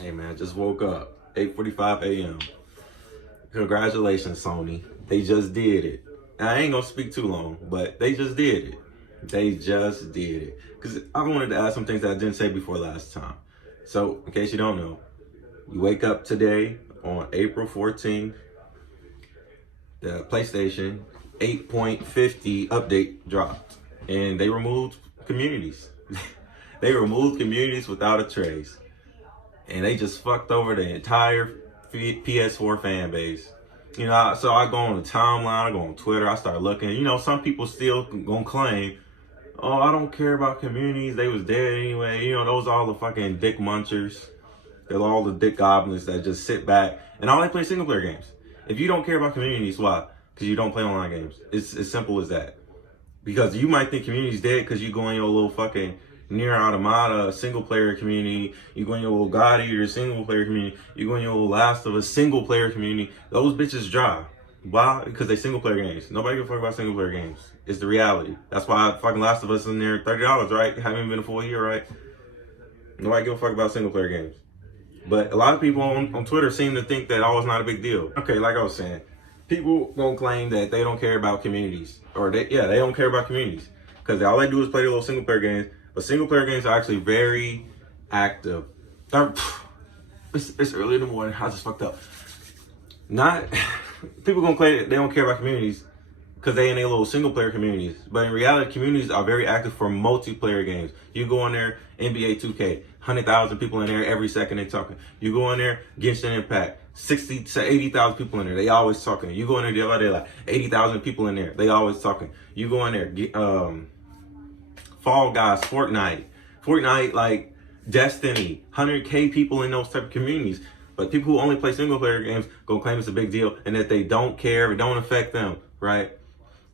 Hey man, I just woke up. 8:45 a.m. Congratulations, Sony. They just did it. And I ain't gonna speak too long, but they just did it. They just did it. Because I wanted to add some things that I didn't say before last time. So, in case you don't know, you wake up today on April 14th, the PlayStation 8.50 update dropped. And they removed communities. They removed communities without a trace. And they just fucked over the entire PS4 fan base. You know, so I go on the timeline, I go on Twitter, I start looking. You know, some people still gonna claim, oh, I don't care about communities, they was dead anyway. You know, those are all the fucking dick munchers. They're all the dick goblins that just sit back and all they play single player games. If you don't care about communities, why? Because you don't play online games. It's as simple as that. Because you might think community's dead because you go in your little fucking Nier Automata single player community, you go in your little God Eater single player community, you go in your little Last of Us single player community. Those bitches dry. Why? Because they single player games. Nobody give a fuck about single player games. It's the reality. That's why fucking Last of Us is in there $30, right? Haven't been a full year, right? Nobody give a fuck about single player games. But a lot of people on Twitter seem to think that it's not a big deal. Okay, like I was saying, people gonna claim that they don't care about communities, or they don't care about communities because all they do is play their little single player games. But single player games are actually very active. It's early in the morning. I just fucked up. Not people gonna claim that they don't care about communities because they in their little single player communities. But in reality, communities are very active for multiplayer games. You go in there, NBA 2K, 100,000 people in there every second they talking. You go in there, Genshin Impact, 60 to 80,000 people in there. They always talking. You go in there the other day, like 80,000 people in there. They always talking. You go in there, Fall Guys, Fortnite, like Destiny, 100K people in those type of communities. But people who only play single player games gonna claim it's a big deal and that they don't care, it don't affect them, right?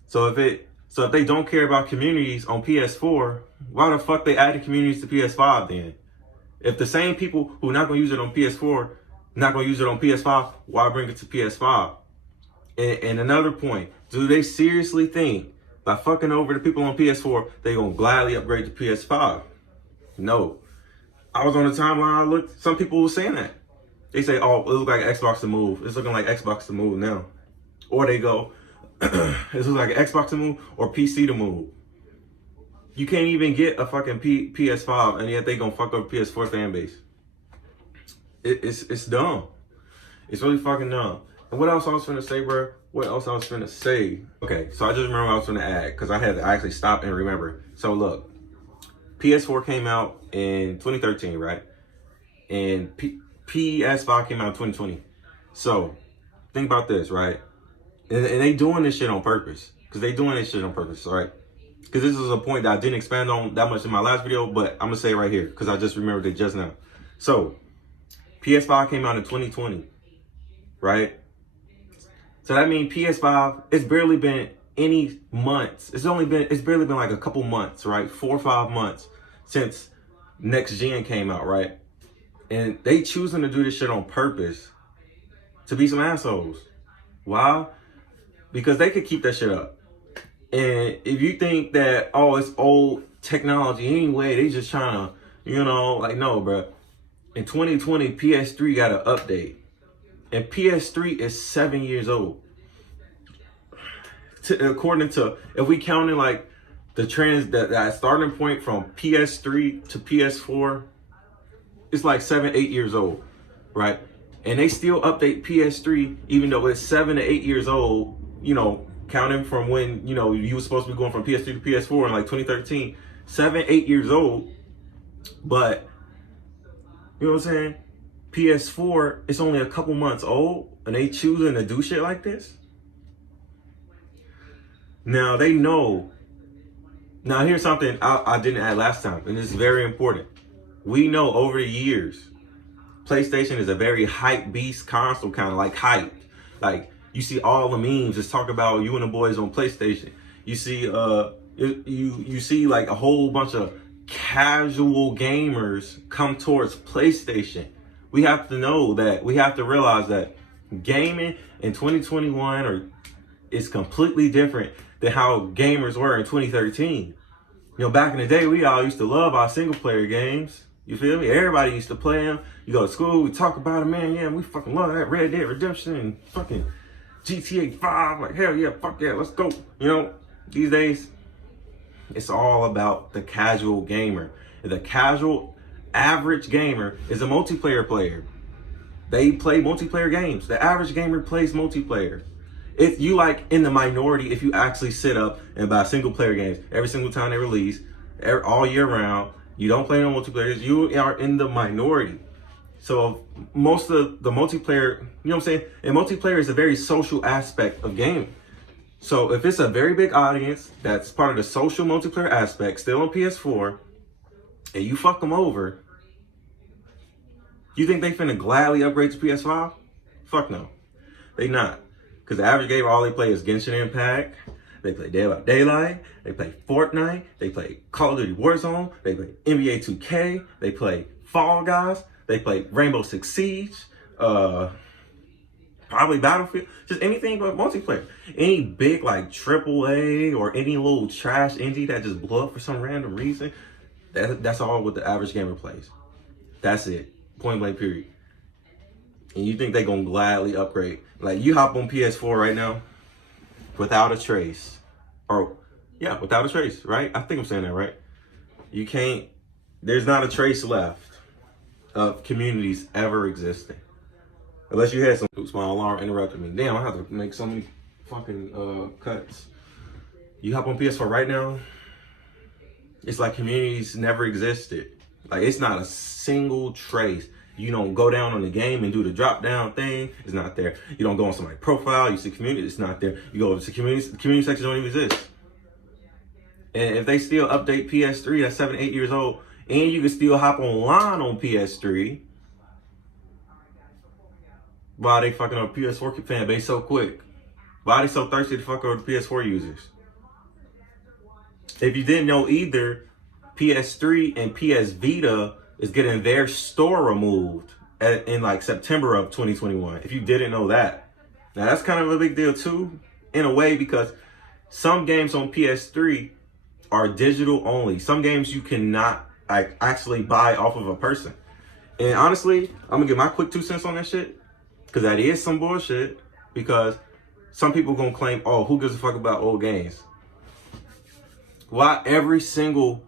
So if they don't care about communities on PS4, why the fuck they added communities to PS5 then? If the same people who not gonna use it on PS4 not gonna use it on PS5, why bring it to PS5? And another point, do they seriously think by fucking over the people on PS4, they gonna gladly upgrade to PS5? No. I was on the timeline, I looked, some people were saying that. They say, oh, it looks like Xbox to move. It's looking like Xbox to move now. Or they go, it looks like Xbox to move or PC to move. You can't even get a fucking PS5 and yet they gonna fuck up PS4 fan base. It's dumb. It's really fucking dumb. And what else I was finna say, bro? What else I was finna say? Okay, so I just remember I was finna add because I had to actually stop and remember. So look, PS4 came out in 2013, right? And PS5 came out in 2020. So think about this, right? And they doing this shit on purpose. Because they doing this shit on purpose, right? Because this is a point that I didn't expand on that much in my last video, but I'm going to say it right here because I just remembered it just now. So PS5 came out in 2020, right? So that means PS5, it's barely been any months. It's barely been like a couple months, right? 4 or 5 months since next gen came out, right? And they choosing to do this shit on purpose to be some assholes. Why? Because they could keep that shit up. And if you think that, oh, it's old technology anyway, they just trying to, you know, like, no, bro. In 2020, PS3 got an update. And PS3 is 7 years old. According to, if we counted like the trends, that starting point from PS3 to PS4, it's like 7, 8 years old, right? And they still update PS3, even though it's 7 to 8 years old, you know, counting from when, you know, you were supposed to be going from PS3 to PS4 in like 2013, 7, 8 years old. But, you know what I'm saying? PS4, it's only a couple months old, and they choosing to do shit like this? Now, they know. Now, here's something I didn't add last time, and this is very important. We know over the years, PlayStation is a very hype beast console, kind of like hype. Like, you see all the memes just talk about you and the boys on PlayStation. You see, you see like a whole bunch of casual gamers come towards PlayStation. We have to know that, we have to realize that gaming in 2021 is completely different than how gamers were in 2013. You know, back in the day, we all used to love our single player games. You feel me? Everybody used to play them. You go to school, we talk about it, man. Yeah, we fucking love that Red Dead Redemption and fucking GTA 5. Like, hell yeah, fuck yeah, let's go. You know, these days, it's all about the casual gamer. The casual, average gamer is a multiplayer player. They play multiplayer games. The average gamer plays multiplayer. If you like in the minority, if you actually sit up and buy single player games every single time they release, all year round, you don't play no multiplayer, you are in the minority. So most of the multiplayer, you know what I'm saying? And multiplayer is a very social aspect of gaming. So if it's a very big audience that's part of the social multiplayer aspect, still on PS4, and you fuck them over, you think they finna gladly upgrade to PS5? Fuck no. They not. Because the average gamer, all they play is Genshin Impact. They play Dead by Daylight. They play Fortnite. They play Call of Duty Warzone. They play NBA 2K. They play Fall Guys. They play Rainbow Six Siege. Probably Battlefield. Just anything but multiplayer. Any big like AAA or any little trash indie that just blew up for some random reason, that's all what the average gamer plays. That's it. Point blank period. And you think they gonna gladly upgrade? Like, you hop on PS4 right now without a trace. Or, yeah, without a trace, right? I think I'm saying that right. You can't, there's not a trace left of communities ever existing. Unless you had some, oops, my alarm interrupted me. Damn, I have to make so many fucking cuts. You hop on PS4 right now, it's like communities never existed. Like, it's not a single trace. You don't go down on the game and do the drop down thing, it's not there. You don't go on somebody's profile, you see community, it's not there. You go to community, the community section don't even exist. And if they still update PS3 that's 7, 8 years old, and you can still hop online on PS3, why are they fucking up PS4 fan base so quick? Why are they so thirsty to fuck over the PS4 users? If you didn't know either, PS3 and PS Vita is getting their store removed in like September of 2021. If you didn't know that. Now that's kind of a big deal too, in a way, because some games on PS3 are digital only. Some games you cannot like actually buy off of a person. And honestly, I'm gonna give my quick 2 cents on that shit, because that is some bullshit. Because some people gonna claim, oh, who gives a fuck about old games? Why every single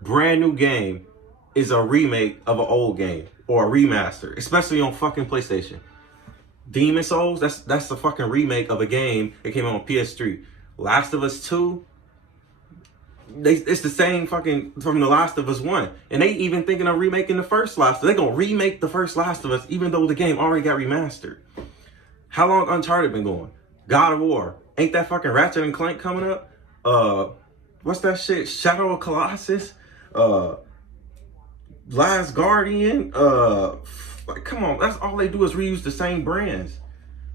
brand new game is a remake of an old game or a remaster, especially on fucking PlayStation. Demon Souls, that's the fucking remake of a game that came out on PS3. Last of Us 2, it's the same fucking from the Last of Us 1. And they even thinking of remaking the first Last of Us. They're gonna remake the first Last of Us even though the game already got remastered. How long Uncharted been going? God of War. Ain't that fucking Ratchet and Clank coming up? What's that shit? Shadow of Colossus? Last Guardian, like, come on, that's all they do is reuse the same brands.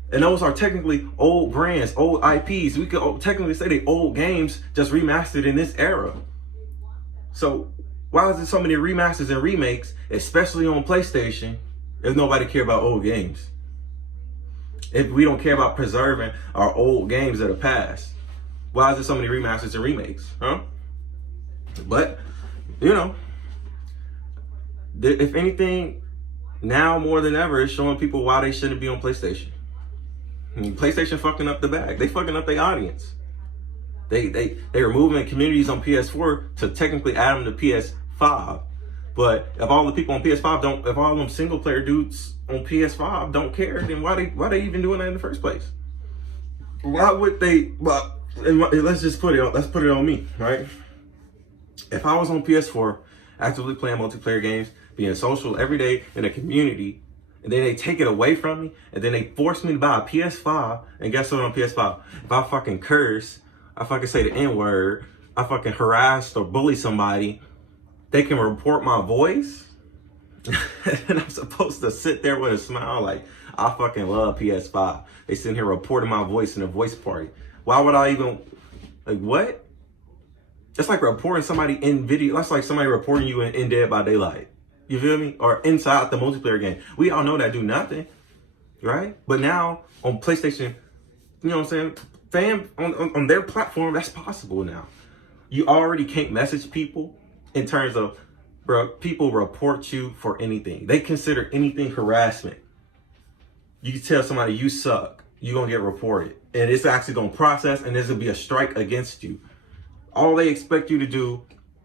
And those are technically old brands, old IPs. We could technically say they old games just remastered in this era. So why is there so many remasters and remakes, especially on PlayStation, if nobody care about old games? If we don't care about preserving our old games of the past, why is there so many remasters and remakes, huh? But, you know, if anything, now more than ever, it's showing people why they shouldn't be on PlayStation. I mean, PlayStation fucking up the bag. They fucking up their audience. They removing communities on PS4 to technically add them to PS5. But if all the people on PS5 don't, if all them single player dudes on PS5 don't care, then why they even doing that in the first place? Why would they? Well, let's put it on me, right? If I was on PS4, actively playing multiplayer games, being social every day in a community, and then they take it away from me, and then they force me to buy a PS5, and guess what on PS5? If I fucking curse, I fucking say the N-word, I fucking harass or bully somebody, they can report my voice, and I'm supposed to sit there with a smile like, I fucking love PS5. They sitting here reporting my voice in a voice party. Why would I even, like, what? That's like reporting somebody in video. That's like somebody reporting you in Dead by Daylight. You feel me? Or inside the multiplayer game. We all know that do nothing, right? But now on PlayStation, you know what I'm saying? On their platform, that's possible now. You already can't message people in terms of bro, people report you for anything. They consider anything harassment. You can tell somebody you suck, you're going to get reported. And it's actually going to process, and there's going to be a strike against you. All they expect you to do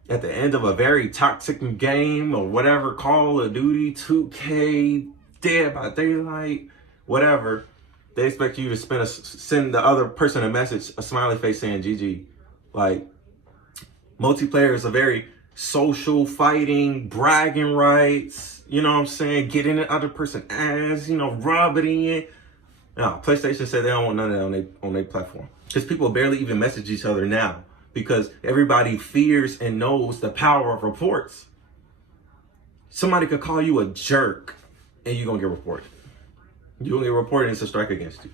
at the end of a very toxic game or whatever, Call of Duty, 2K, Dead by Daylight, whatever, they expect you to send the other person a message, a smiley face saying GG. Like, multiplayer is a very social, fighting, bragging rights, you know what I'm saying? Get in the other person's ass, you know, rub it in. No, PlayStation said they don't want none of that on their platform. Because people barely even message each other now. Because everybody fears and knows the power of reports. Somebody could call you a jerk and you're going to get reported. You're going to get reported and it's a strike against you.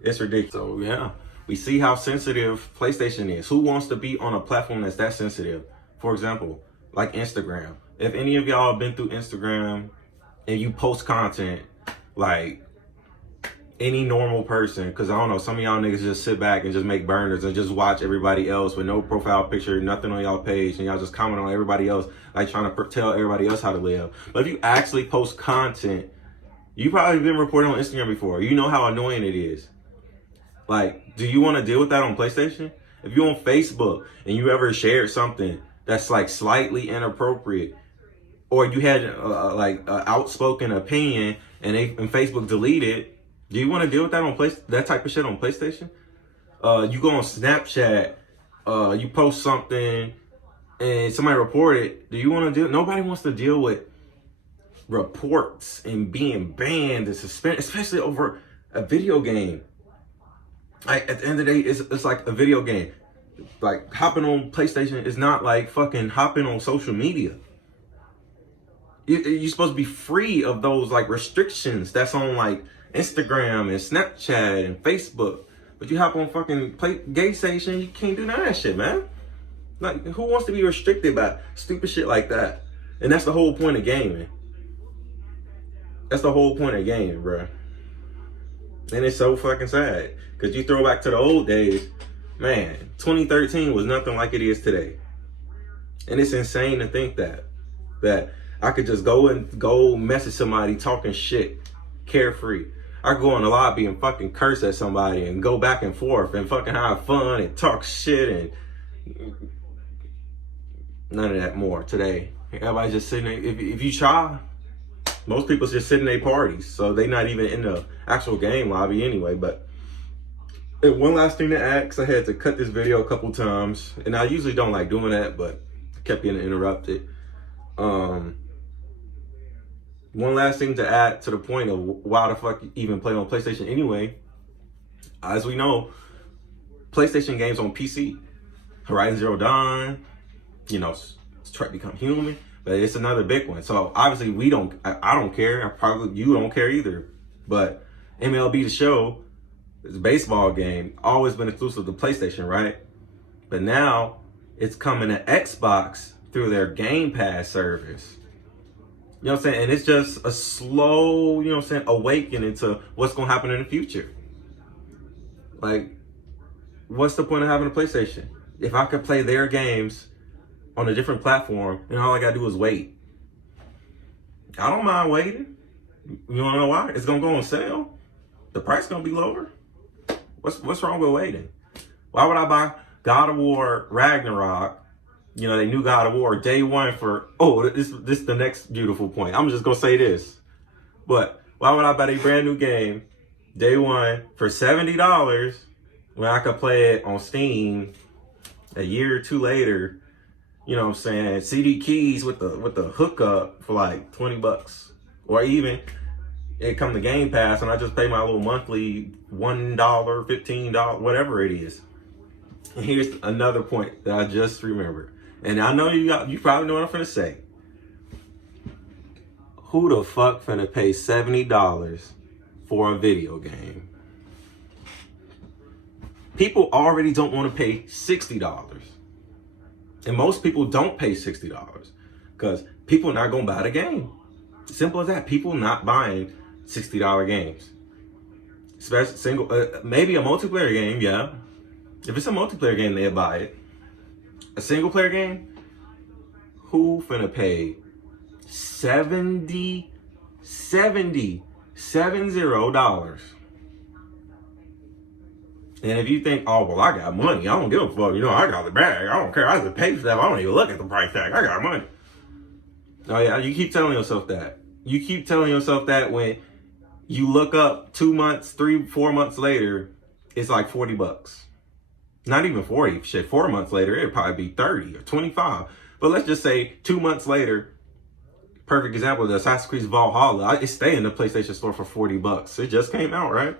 It's ridiculous. So, yeah, we see how sensitive PlayStation is. Who wants to be on a platform that's that sensitive? For example, like Instagram. If any of y'all have been through Instagram and you post content, like any normal person, because I don't know, some of y'all niggas just sit back and just make burners and just watch everybody else with no profile picture, nothing on y'all page, and y'all just comment on everybody else, like trying to tell everybody else how to live. But if you actually post content, you probably been reported on Instagram before. You know how annoying it is. Like, do you want to deal with that on PlayStation? If you're on Facebook and you ever shared something that's like slightly inappropriate, or you had like an outspoken opinion and Facebook deleted it, do you want to deal with that on that type of shit on PlayStation? You go on Snapchat, you post something and somebody report it. Do you want to deal? Nobody wants to deal with reports and being banned and suspended, especially over a video game. Like, at the end of the day, it's like a video game. Like, hopping on PlayStation is not like fucking hopping on social media. You're supposed to be free of those like restrictions that's on like Instagram and Snapchat and Facebook. But you hop on fucking gay station, you can't do none of that shit, man. Like, who wants to be restricted by stupid shit like that? And that's the whole point of gaming. That's the whole point of gaming, bro. And it's so fucking sad. Because you throw back to the old days, man, 2013 was nothing like it is today. And it's insane to think that I could just go message somebody talking shit, carefree. I could go in the lobby and fucking curse at somebody and go back and forth and fucking have fun and talk shit, and none of that more today. Everybody's just sitting there. If you try, most people's just sitting in their parties, so they not even in the actual game lobby anyway. But and one last thing to add, because I had to cut this video a couple times, and I usually don't like doing that, but I kept getting interrupted. One last thing to add to the point of why the fuck you even play on PlayStation anyway. As we know, PlayStation games on PC, Horizon Zero Dawn, you know, Detroit Become Human, but it's another big one. So obviously I don't care. Probably you don't care either. But MLB The Show, it's a baseball game, always been exclusive to PlayStation, right? But now it's coming to Xbox through their Game Pass service. You know what I'm saying? And it's just a slow, you know what I'm saying, awakening to what's going to happen in the future. Like, what's the point of having a PlayStation? If I could play their games on a different platform, and all I got to do is wait. I don't mind waiting. You want to know why? It's going to go on sale. The price going to be lower. What's wrong with waiting? Why would I buy God of War Ragnarok? You know, they knew God of War day one for, this is the next beautiful point. I'm just going to say this. But why would I buy a brand new game day one for $70 when I could play it on Steam a year or two later? You know what I'm saying? CD keys with the hookup for like $20. Or even it come to Game Pass and I just pay my little monthly $1, $15, whatever it is. And here's another point that I just remembered. And I know you probably know what I'm finna say. Who the fuck finna pay $70 for a video game? People already don't want to pay $60. And most people don't pay $60 because people not gonna buy the game. Simple as that. People not buying $60 games. Especially single, maybe a multiplayer game, yeah. If it's a multiplayer game, they'll buy it. A single player game, Who finna pay $70 $70 And if you think, oh, well, I got money, I don't give a fuck, you know, I got the bag, I don't care, I just pay for stuff, I don't even look at the price tag, I got money. Oh yeah, you keep telling yourself that. You keep telling yourself that when you look up 2 months, 3, 4 months later, it's like $40. Not even 40, shit, 4 months later, it'd probably be 30 or 25. But let's just say 2 months later, perfect example, the Assassin's Creed Valhalla, it's staying in the PlayStation Store for $40. It just came out, right?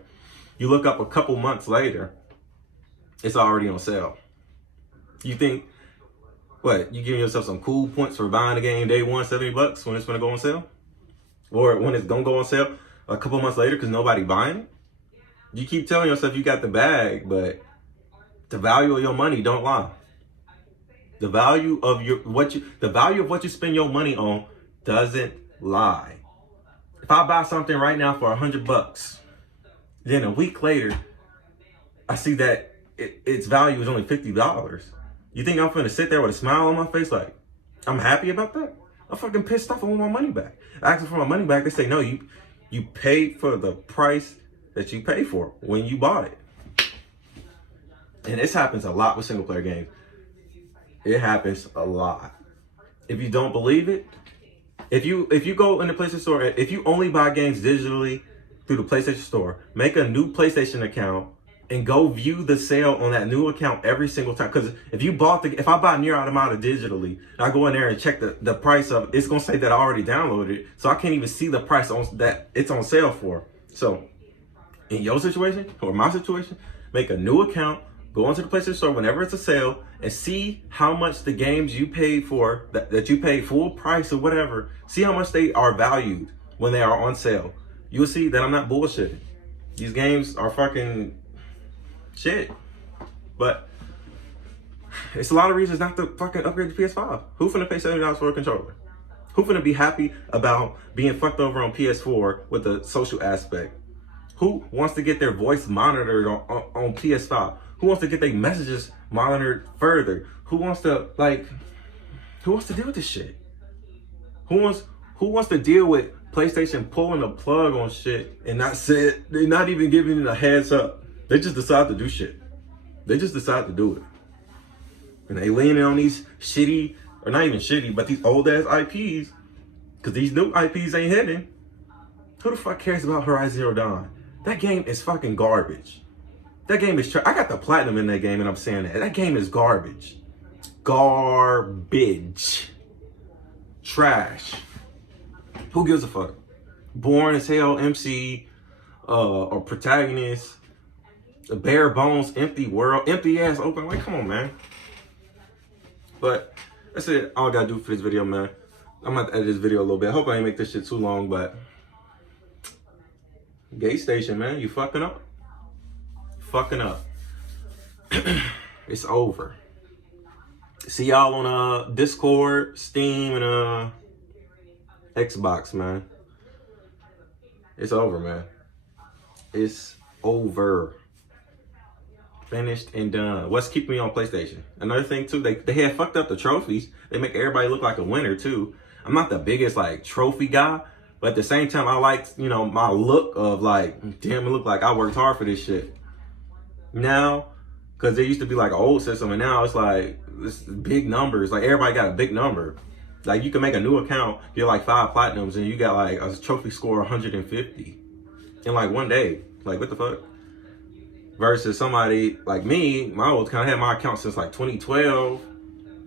You look up a couple months later, it's already on sale. You think, what, you giving yourself some cool points for buying the game day one, $70 when it's gonna go on sale? Or when it's gonna go on sale a couple months later because nobody buying it? You keep telling yourself you got the bag, but the value of your money don't lie. The value of what you spend your money on doesn't lie. If I buy something right now for $100, then a week later, I see that its value is only $50. You think I'm finna sit there with a smile on my face like, I'm happy about that? I'm fucking pissed off. I want my money back. I ask for my money back. They say, no, you paid for the price that you paid for when you bought it. And this happens a lot with single player games. It happens a lot. If you don't believe it, if you go in the PlayStation Store, if you only buy games digitally through the PlayStation Store, make a new PlayStation account and go view the sale on that new account every single time. Because if I buy Nier Automata digitally, and I go in there and check the price of it, it's gonna say that I already downloaded it, so I can't even see the price on that it's on sale for. So, in your situation or my situation, make a new account, go onto the PlayStation Store whenever it's a sale, and see how much the games you paid for, that you paid full price or whatever, see how much they are valued when they are on sale. You'll see that I'm not bullshitting. These games are fucking shit. But it's a lot of reasons not to fucking upgrade the PS5. Who finna pay $70 for a controller? Who finna be happy about being fucked over on PS4 with the social aspect? Who wants to get their voice monitored on PS5? Who wants to get their messages monitored further? Who wants to deal with this shit? Who wants to deal with PlayStation pulling the plug on shit and they're not even giving it a heads up? They just decide to do shit. They just decide to do it. And they leaning on these shitty, or not even shitty, but these old ass IPs, because these new IPs ain't hitting. Who the fuck cares about Horizon Zero Dawn? That game is fucking garbage. That game is I got the platinum in that game, and I'm saying that. That game is garbage. Garbage. Trash. Who gives a fuck? Boring as hell MC, or protagonist, a bare bones, empty world, empty ass open. Like, come on, man. But that's it. All I gotta do for this video, man. I'm gonna edit this video a little bit. I hope I ain't make this shit too long, but Gate Station, man, you fucking up. Fucking up. It's over. See y'all on Discord, Steam, and Xbox, man. It's over, man. It's over. Finished and done. What's keeping me on PlayStation? Another thing too, they had fucked up the trophies. They make everybody look like a winner too. I'm not the biggest like trophy guy, but at the same time, I like, you know, my look of like, damn, it look like I worked hard for this shit. Now, because there used to be like an old system, and now it's like it's big numbers. Like everybody got a big number. Like you can make a new account, get like 5 platinums, and you got like a trophy score 150 in like one day. Like what the fuck? Versus somebody like me, my old account, I had my account since like 2012.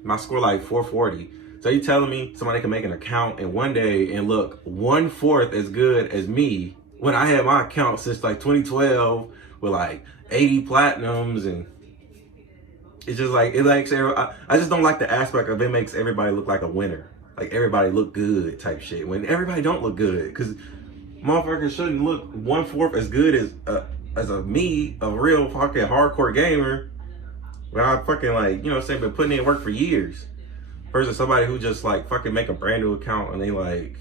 My score like 440. So you telling me somebody can make an account in one day and look 1/4 as good as me when I had my account since like 2012 with like 80 platinums, and it's just like, it likes, I just don't like the aspect of it makes everybody look like a winner. Like everybody look good type shit when everybody don't look good, because motherfuckers shouldn't look 1/4 as good as me, a real fucking hardcore gamer, where I fucking like, you know what I'm saying, been putting in work for years, versus somebody who just like fucking make a brand new account and they like,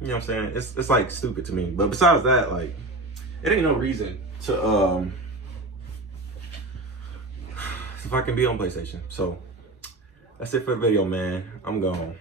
you know what I'm saying, it's like stupid to me. But besides that, like, it ain't no reason to if I can be on PlayStation. So That's it for the video, man. I'm gone.